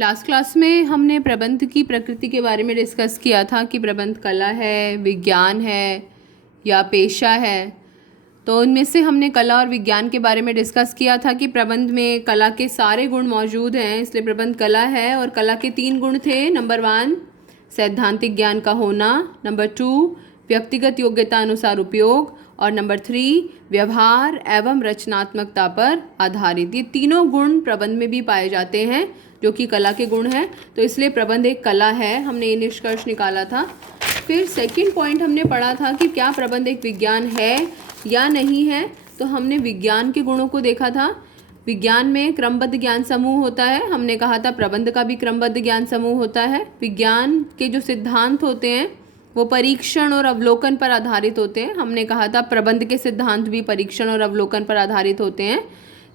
Last class में हमने प्रबंध की प्रकृति के बारे में डिस्कस किया था कि प्रबंध कला है, विज्ञान है या पेशा है। तो उनमें से हमने कला और विज्ञान के बारे में डिस्कस किया था कि प्रबंध में कला के सारे गुण मौजूद हैं, इसलिए प्रबंध कला है। और कला के 3 गुण थे। नंबर 1 सैद्धांतिक ज्ञान का होना, नंबर 2 व्यक्तिगत योग्यता अनुसार उपयोग, और नंबर 3 व्यवहार एवं रचनात्मकता पर आधारित। ये तीनों गुण प्रबंध में भी पाए जाते हैं जो कि कला के गुण हैं। तो इसलिए प्रबंध एक कला है, हमने ये निष्कर्ष निकाला था। फिर सेकंड पॉइंट हमने पढ़ा था कि क्या प्रबंध एक विज्ञान है या नहीं है। तो हमने विज्ञान के गुणों को देखा था। विज्ञान में क्रमबद्ध ज्ञान समूह होता है, हमने कहा था प्रबंध का भी क्रमबद्ध ज्ञान समूह होता है। विज्ञान के जो सिद्धांत होते हैं वो परीक्षण और अवलोकन पर आधारित होते हैं, हमने कहा था प्रबंध के सिद्धांत भी परीक्षण और अवलोकन पर आधारित होते हैं।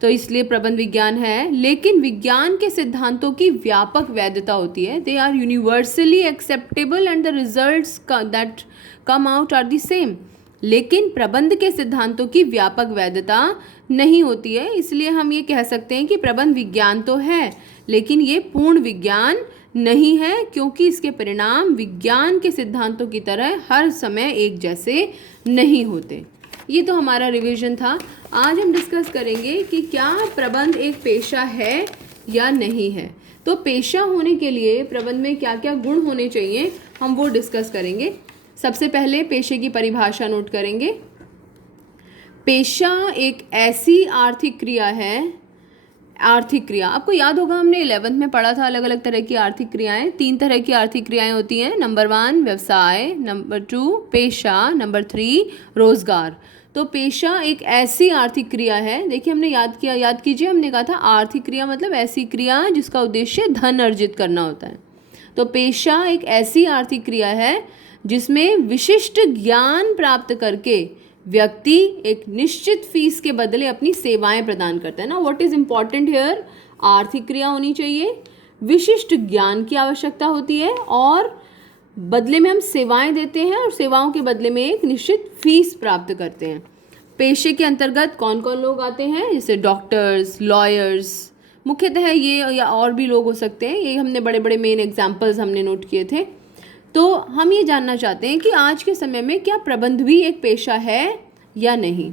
तो इसलिए प्रबंध विज्ञान है। लेकिन विज्ञान के सिद्धांतों की व्यापक वैधता होती है, they are universally acceptable and the results that come out are the same. लेकिन प्रबंध के सिद्धांतों की व्यापक वैधता नहीं होती है, इसलिए हम ये कह सकते हैं कि प्रबंध विज्ञान तो है लेकिन ये पूर्ण विज्ञान नहीं है, क्योंकि इसके परिणाम विज्ञान के सिद्धांतों की तरह हर समय एक जैसे नहीं होते। ये तो हमारा रिवीजन था। आज हम डिस्कस करेंगे कि क्या प्रबंध एक पेशा है या नहीं है। तो पेशा होने के लिए प्रबंध में क्या क्या गुण होने चाहिए हम वो डिस्कस करेंगे। सबसे पहले पेशे की परिभाषा नोट करेंगे। पेशा एक ऐसी आर्थिक क्रिया है, आर्थिक क्रिया आपको याद होगा हमने 11th में पढ़ा था अलग अलग तरह की आर्थिक क्रियाएं। 3 तरह की आर्थिक क्रियाएं होती हैं। नंबर 1 व्यवसाय, नंबर 2 पेशा, नंबर 3 रोजगार। तो पेशा एक ऐसी आर्थिक क्रिया है, देखिए हमने याद कीजिए, हमने कहा था आर्थिक क्रिया मतलब ऐसी क्रिया जिसका उद्देश्य धन अर्जित करना होता है। तो पेशा एक ऐसी आर्थिक क्रिया है जिसमें विशिष्ट ज्ञान प्राप्त करके व्यक्ति एक निश्चित फीस के बदले अपनी सेवाएं प्रदान करता है ना। व्हाट इज इम्पॉर्टेंट हियर, आर्थिक क्रिया होनी चाहिए, विशिष्ट ज्ञान की आवश्यकता होती है और बदले में हम सेवाएं देते हैं और सेवाओं के बदले में एक निश्चित फीस प्राप्त करते हैं। पेशे के अंतर्गत कौन कौन लोग आते हैं, जैसे डॉक्टर्स, लॉयर्स, मुख्यतः ये या और भी लोग हो सकते हैं। ये हमने बड़े बड़े मेन एग्जाम्पल्स हमने नोट किए थे। तो हम ये जानना चाहते हैं कि आज के समय में क्या प्रबंध भी एक पेशा है या नहीं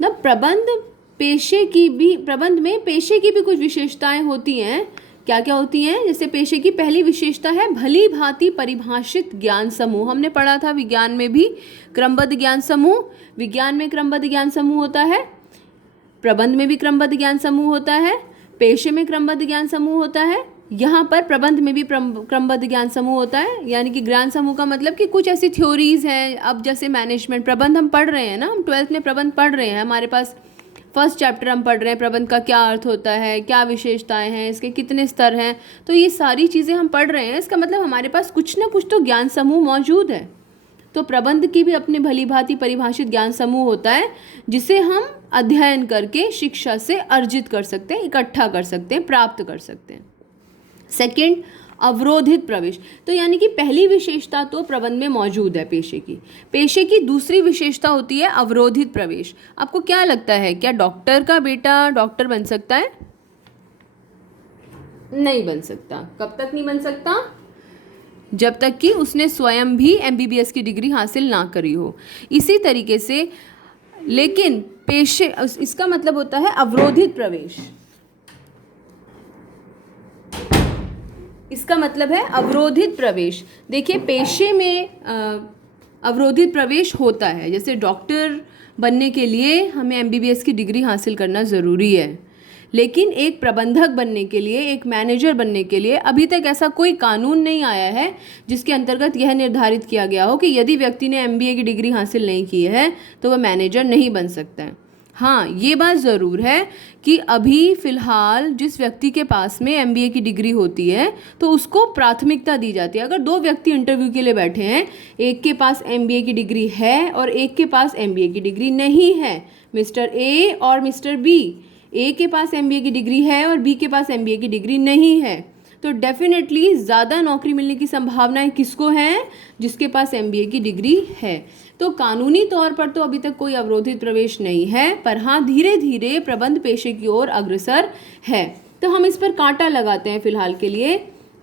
ना। प्रबंध में पेशे की भी कुछ विशेषताएं होती हैं। क्या क्या होती हैं, जैसे पेशे की पहली विशेषता है भली भांति परिभाषित ज्ञान समूह। हमने पढ़ा था विज्ञान में भी क्रमबद्ध ज्ञान समूह, विज्ञान में क्रमबद्ध ज्ञान समूह होता है, प्रबंध में भी क्रमबद्ध ज्ञान समूह होता है, पेशे में क्रमबद्ध ज्ञान समूह होता है, यहाँ पर प्रबंध में भी क्रमबद्ध ज्ञान समूह होता है। यानी कि ज्ञान समूह का मतलब कि कुछ ऐसी थ्योरीज हैं। अब जैसे मैनेजमेंट प्रबंध हम पढ़ रहे हैं ना, हम 12th में प्रबंध पढ़ रहे हैं, हमारे पास फर्स्ट चैप्टर हम पढ़ रहे हैं प्रबंध का क्या अर्थ होता है, क्या विशेषताएं हैं, इसके कितने स्तर हैं। तो ये सारी चीज़ें हम पढ़ रहे हैं, इसका मतलब हमारे पास कुछ ना कुछ तो ज्ञान समूह मौजूद है। तो प्रबंध की भी अपने भली भांति परिभाषित ज्ञान समूह होता है जिसे हम अध्ययन करके शिक्षा से अर्जित कर सकते हैं, इकट्ठा कर सकते हैं, प्राप्त कर सकते हैं। सेकंड, अवरोधित प्रवेश। तो यानी कि पहली विशेषता तो प्रबंध में मौजूद है पेशे की दूसरी विशेषता होती है अवरोधित प्रवेश। आपको क्या लगता है, क्या डॉक्टर का बेटा डॉक्टर बन सकता है? नहीं बन सकता। कब तक नहीं बन सकता? जब तक कि उसने स्वयं भी MBBS की डिग्री हासिल ना करी हो। इसी तरीके से लेकिन पेशे, इसका मतलब होता है अवरोधित प्रवेश। इसका मतलब है अवरोधित प्रवेश। देखिए पेशे में अवरोधित प्रवेश होता है, जैसे डॉक्टर बनने के लिए हमें MBBS की डिग्री हासिल करना ज़रूरी है, लेकिन एक प्रबंधक बनने के लिए, एक मैनेजर बनने के लिए अभी तक ऐसा कोई कानून नहीं आया है जिसके अंतर्गत यह निर्धारित किया गया हो कि यदि व्यक्ति ने MBA की डिग्री हासिल नहीं की है तो वह मैनेजर नहीं बन सकता है। हाँ, ये बात ज़रूर है कि अभी फ़िलहाल जिस व्यक्ति के पास में MBA की डिग्री होती है तो उसको प्राथमिकता दी जाती है। अगर 2 व्यक्ति इंटरव्यू के लिए बैठे हैं, एक के पास MBA की डिग्री है और एक के पास MBA की डिग्री नहीं है, मिस्टर A और मिस्टर B, A के पास MBA की डिग्री है और B के पास MBA की डिग्री नहीं है, तो डेफिनेटली ज़्यादा नौकरी मिलने की संभावनाएं किसको हैं? जिसके पास MBA की डिग्री है। तो कानूनी तौर पर तो अभी तक कोई अवरोधित प्रवेश नहीं है, पर हाँ धीरे धीरे प्रबंध पेशे की ओर अग्रसर है। तो हम इस पर कांटा लगाते हैं फिलहाल के लिए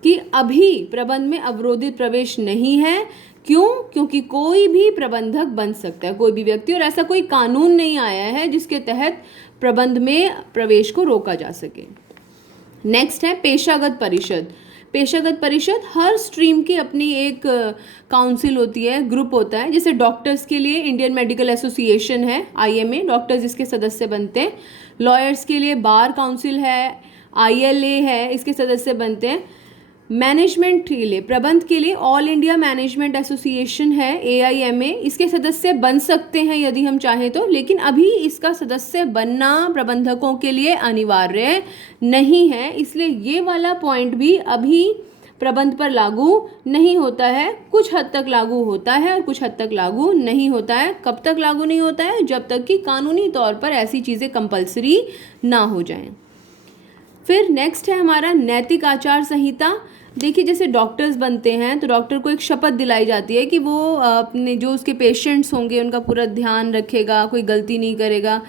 कि अभी प्रबंध में अवरोधित प्रवेश नहीं है। क्यों? क्योंकि कोई भी प्रबंधक बन सकता है, कोई भी व्यक्ति, और ऐसा कोई कानून नहीं आया है जिसके तहत प्रबंध में प्रवेश को रोका जा सके। नेक्स्ट है पेशागत परिषद। पेशागत परिषद हर स्ट्रीम की अपनी एक काउंसिल होती है, ग्रुप होता है। जैसे डॉक्टर्स के लिए इंडियन मेडिकल एसोसिएशन है, IMA, डॉक्टर्स इसके सदस्य बनते हैं। लॉयर्स के लिए बार काउंसिल है, ILA है, इसके सदस्य बनते हैं। मैनेजमेंट के लिए, प्रबंध के लिए ऑल इंडिया मैनेजमेंट एसोसिएशन है, AIMA, इसके सदस्य बन सकते हैं यदि हम चाहें तो, लेकिन अभी इसका सदस्य बनना प्रबंधकों के लिए अनिवार्य नहीं है। इसलिए ये वाला पॉइंट भी अभी प्रबंध पर लागू नहीं होता है। कुछ हद तक लागू होता है और कुछ हद तक लागू नहीं होता है। कब तक लागू नहीं होता है? जब तक कि कानूनी तौर पर ऐसी चीज़ें कंपलसरी ना हो जाएं। फिर नेक्स्ट है हमारा नैतिक आचार संहिता। देखिए, जैसे डॉक्टर्स बनते हैं तो डॉक्टर को एक शपथ दिलाई जाती है कि वो अपने जो उसके पेशेंट्स होंगे उनका पूरा ध्यान रखेगा, कोई गलती नहीं करेगा।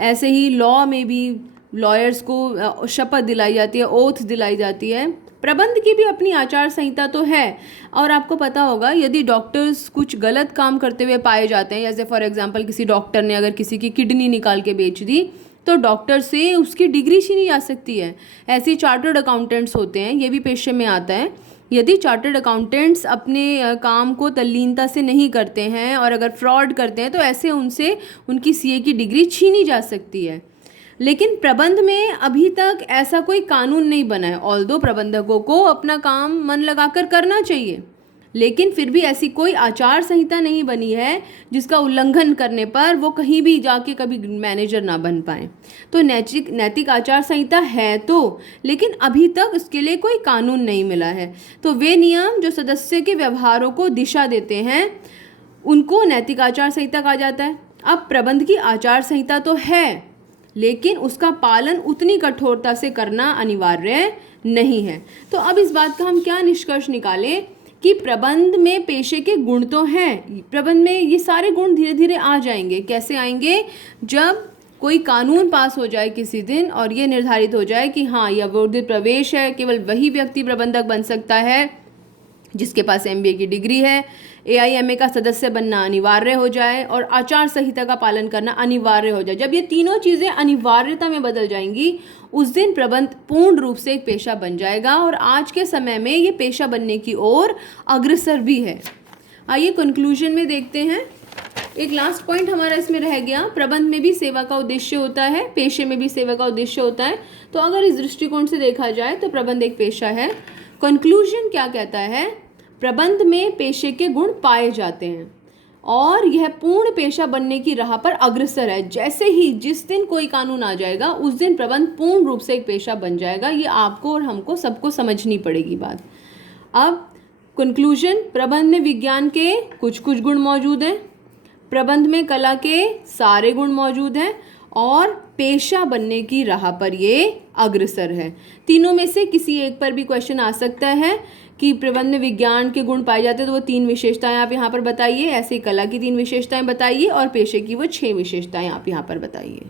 ऐसे ही लॉ में भी लॉयर्स को शपथ दिलाई जाती है, ओथ दिलाई जाती है। प्रबंध की भी अपनी आचार संहिता तो है, और आपको पता होगा यदि डॉक्टर्स कुछ गलत काम करते हुए पाए जाते हैं, जैसे फॉर एग्जांपल किसी डॉक्टर ने अगर किसी की किडनी निकाल के बेच दी, तो डॉक्टर से उसकी डिग्री छीनी जा सकती है। ऐसे चार्टर्ड अकाउंटेंट्स होते हैं, ये भी पेशे में आता है। यदि चार्टर्ड अकाउंटेंट्स अपने काम को तल्लीनता से नहीं करते हैं और अगर फ्रॉड करते हैं तो ऐसे उनसे उनकी CA की डिग्री छीनी जा सकती है। लेकिन प्रबंध में अभी तक ऐसा कोई कानून नहीं बना है। ऑल्दो प्रबंधकों को अपना काम मन लगाकर करना चाहिए, लेकिन फिर भी ऐसी कोई आचार संहिता नहीं बनी है जिसका उल्लंघन करने पर वो कहीं भी जाके कभी मैनेजर ना बन पाए। तो नैतिक आचार संहिता है तो, लेकिन अभी तक उसके लिए कोई कानून नहीं मिला है। तो वे नियम जो सदस्य के व्यवहारों को दिशा देते हैं उनको नैतिक आचार संहिता कहा जाता है। अब प्रबंध की आचार संहिता तो है, लेकिन उसका पालन उतनी कठोरता से करना अनिवार्य नहीं है। तो अब इस बात का हम क्या निष्कर्ष निकालें कि प्रबंध में पेशे के गुण तो हैं। प्रबंध में ये सारे गुण धीरे धीरे आ जाएंगे। कैसे आएंगे? जब कोई कानून पास हो जाए किसी दिन और ये निर्धारित हो जाए कि हाँ, यह अवरोधित प्रवेश है, केवल वही व्यक्ति प्रबंधक बन सकता है जिसके पास MBA की डिग्री है, AIMA का सदस्य बनना अनिवार्य हो जाए और आचार संहिता का पालन करना अनिवार्य हो जाए। जब ये तीनों चीज़ें अनिवार्यता में बदल जाएंगी, उस दिन प्रबंध पूर्ण रूप से एक पेशा बन जाएगा और आज के समय में ये पेशा बनने की ओर अग्रसर भी है। आइए कंक्लूजन में देखते हैं। एक लास्ट पॉइंट हमारा इसमें रह गया, प्रबंध में भी सेवा का उद्देश्य होता है, पेशे में भी सेवा का उद्देश्य होता है। तो अगर इस दृष्टिकोण से देखा जाए तो प्रबंध एक पेशा है। कंक्लूजन क्या कहता है? प्रबंध में पेशे के गुण पाए जाते हैं और यह पूर्ण पेशा बनने की राह पर अग्रसर है। जैसे ही जिस दिन कोई कानून आ जाएगा उस दिन प्रबंध पूर्ण रूप से एक पेशा बन जाएगा। ये आपको और हमको सबको समझनी पड़ेगी बात। अब कंक्लूजन, प्रबंध में विज्ञान के कुछ गुण मौजूद हैं, प्रबंध में कला के सारे गुण मौजूद हैं और पेशा बनने की राह पर ये अग्रसर है। तीनों में से किसी एक पर भी क्वेश्चन आ सकता है कि प्रबंध में विज्ञान के गुण पाए जाते हैं तो वो 3 विशेषताएं आप यहाँ पर बताइए, ऐसे ही कला की 3 विशेषताएं बताइए और पेशे की वो 6 विशेषताएं आप यहाँ पर बताइए।